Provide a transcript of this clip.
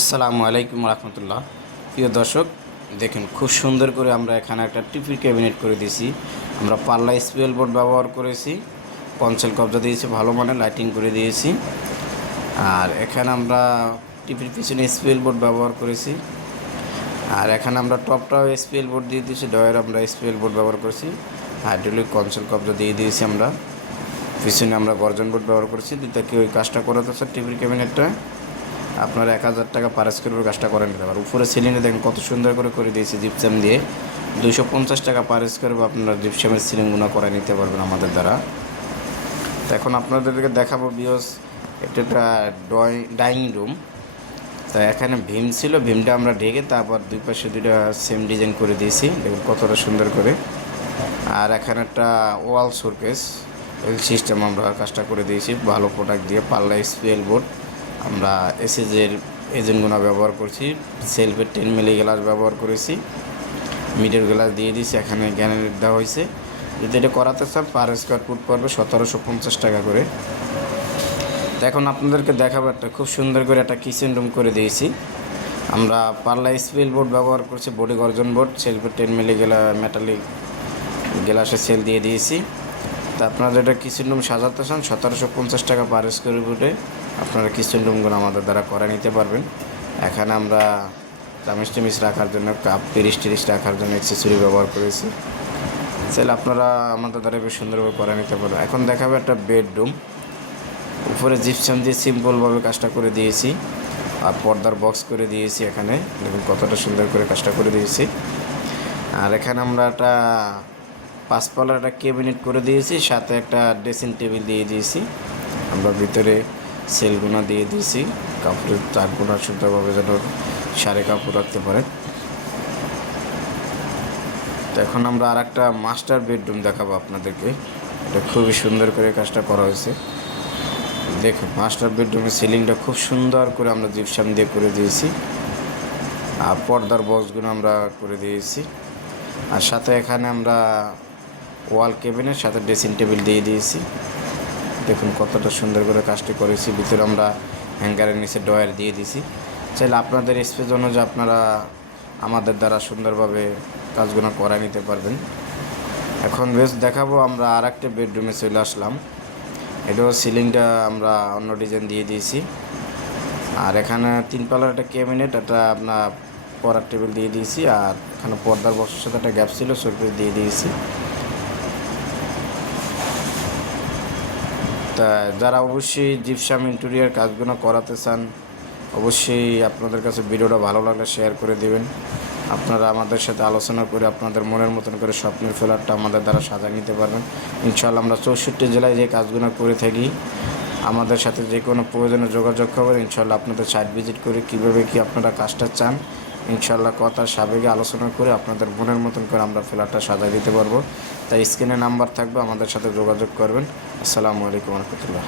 আসসালামু আলাইকুম রহমতুল্লাহ। প্রিয় দর্শক, দেখুন খুব সুন্দর করে আমরা এখানে একটা টিপির ক্যাবিনেট করে দিয়েছি। আমরা পাল্লা স্পিল বোর্ড ব্যবহার করেছি, কনসোল কবজা দিয়েছি, ভালো মানের লাইটিং করে দিয়েছি। আর এখানে আমরা টিপির পিছনে স্পিল বোর্ড ব্যবহার করেছি। আর এখানে আমরা টপটাও স্পিল বোর্ড দিয়ে দিয়েছি, ডয়ের আমরা স্পিল বোর্ড ব্যবহার করেছি, হাইড্রোলিক কনসোল কবজা দিয়ে দিয়েছি। আমরা পিছনে আমরা গর্জন বোর্ড ব্যবহার করেছি। দুটা কি ওই কাজটা করে তো স্যার, টিপির ক্যাবিনেটটা আপনারা 1000 টাকা পার স্কোয়ার কাজটা করে নিতে পারেন। উপরে সিলিংয়ে দেখেন কত সুন্দর করে দিয়েছি জিপসাম দিয়ে। 250 টাকা পার স্কোয়ার আপনারা জিপসামের সিলিংগুলো করে নিতে পারবেন আমাদের দ্বারা। তো এখন আপনাদেরকে দেখাবো বিয়স একটা ডাইনিং রুম। তা এখানে ভীম ছিল, ভীমটা আমরা ঢেকে তারপর দুই পাশে দুইটা সেম ডিজাইন করে দিয়েছি, দেখুন কতটা সুন্দর করে। আর এখানে একটা ওয়াল শোকেস এল সিস্টেম আমরা কাজটা করে দিয়েছি ভালো প্রোডাক্ট দিয়ে। পাল্লা স্পিএল বোর্ড আমরা এসএজের এজেন্টগুলো ব্যবহার করছি, সেলফের 10 মিলি গ্লাস ব্যবহার করেছি, মিডের গ্লাস দিয়ে দিয়েছি। এখানে গ্যানেট দেওয়া হয়েছে। যদি এটা করাতে চান পার স্কোয়ার ফুট পড়বে 1750 টাকা করে। তো এখন আপনাদেরকে দেখাবো একটা খুব সুন্দর করে একটা কিচেন রুম করে দিয়েছি। আমরা পাল্লা স্পিল বোর্ড ব্যবহার করছি, বডি গর্জন বোর্ড, সেলফের 10 মিলি মেটালিক গ্লাসে সেল দিয়ে দিয়েছি। তা আপনারা যেটা কিচেন রুম সাজাতে চান 1750 টাকা পার স্কোয়ার ফুটে আপনারা কিচেন রুমগুলো আমাদের দ্বারা করে নিতে পারবেন। এখানে আমরা চামিচ টামিচ রাখার জন্য, কাপ তিরিশ রাখার জন্য অ্যাক্সেসরি ব্যবহার করেছি। চাইলে আপনারা আমাদের দ্বারা বেশ সুন্দরভাবে করে নিতে পারবেন। এখন দেখাবো একটা বেডরুম। উপরে জিপসাম দিয়ে সিম্পলভাবে কাজটা করে দিয়েছি, আর পর্দার বক্স করে দিয়েছি। এখানে দেখুন কতটা সুন্দর করে কাজটা করে দিয়েছি। আর এখানে আমরা একটা 5 পাল্লার একটা ক্যাবিনেট করে দিয়েছি, সাথে একটা ড্রেসিং টেবিল দিয়ে দিয়েছি। আমরা ভিতরে সেলগুনা দিয়ে দিয়েছি, কাপড়ের চারগুনা সুন্দরভাবে যেন সারে কাপড় রাখতে পারে। তো এখন আমরা আর একটা মাস্টার বেডরুম দেখাবো আপনাদেরকে। এটা খুবই সুন্দর করে কাজটা করা হয়েছে। দেখুন মাস্টার বেডরুমের সিলিংটা খুব সুন্দর করে আমরা জিপসাম দিয়ে করে দিয়েছি, আর পর্দার বক্সগুলো আমরা করে দিয়েছি। আর সাথে এখানে আমরা ওয়াল কেবিনের সাথে ড্রেসিং টেবিল দিয়ে দিয়েছি। দেখুন কতটা সুন্দর করে কাজটি করেছি। ভিতরে আমরা হ্যাঙ্গারের নিচে ডয়ার দিয়ে দিয়েছি। চাইলে আপনাদের স্পেস অনুযায়ী আপনারা আমাদের দ্বারা সুন্দরভাবে কাজগুলো করে নিতে পারবেন। এখন বেশ দেখাবো আমরা আর একটা বেডরুমে চলে আসলাম। এটাও সিলিংটা আমরা অন্য ডিজাইন দিয়ে দিয়েছি। আর এখানে 3 পাল্লার একটা ক্যাবিনেট, এটা আপনার পড়ার টেবিল দিয়ে দিয়েছি। আর এখানে পর্দার বক্সের সাথে একটা গ্যাপ ছিল, সেটা দিয়ে দিয়েছি। তা যারা অবশ্যই জিপসাম ইন্টেরিয়ার কাজগুলো করাতে চান, অবশ্যই আপনাদের কাছে ভিডিওটা ভালো লাগলে শেয়ার করে দেবেন। আপনারা আমাদের সাথে আলোচনা করে আপনাদের মনের মতন করে স্বপ্নের ফ্ল্যাটটা আমাদের দ্বারা সাজিয়ে নিতে পারবেন ইনশাআল্লাহ। আমরা 64 জেলায় যে কাজগুলো করে থাকি, আমাদের সাথে যে কোনো প্রয়োজনে যোগাযোগ করবেন। ইনশাআল্লাহ আপনাদের সাইট ভিজিট করে কীভাবে কি আপনারা কাজটা চান, ইনশাআল্লাহ কথার সাবেকে আলোচনা করে আপনাদের মনের মতন করে আমরা ফ্ল্যাটটা সাজিয়ে দিতে পারবো। তাই স্ক্রিনে নাম্বার থাকবে, আমাদের সাথে যোগাযোগ করবেন। আসসালামু আলাইকুম রহমতুল্লাহ।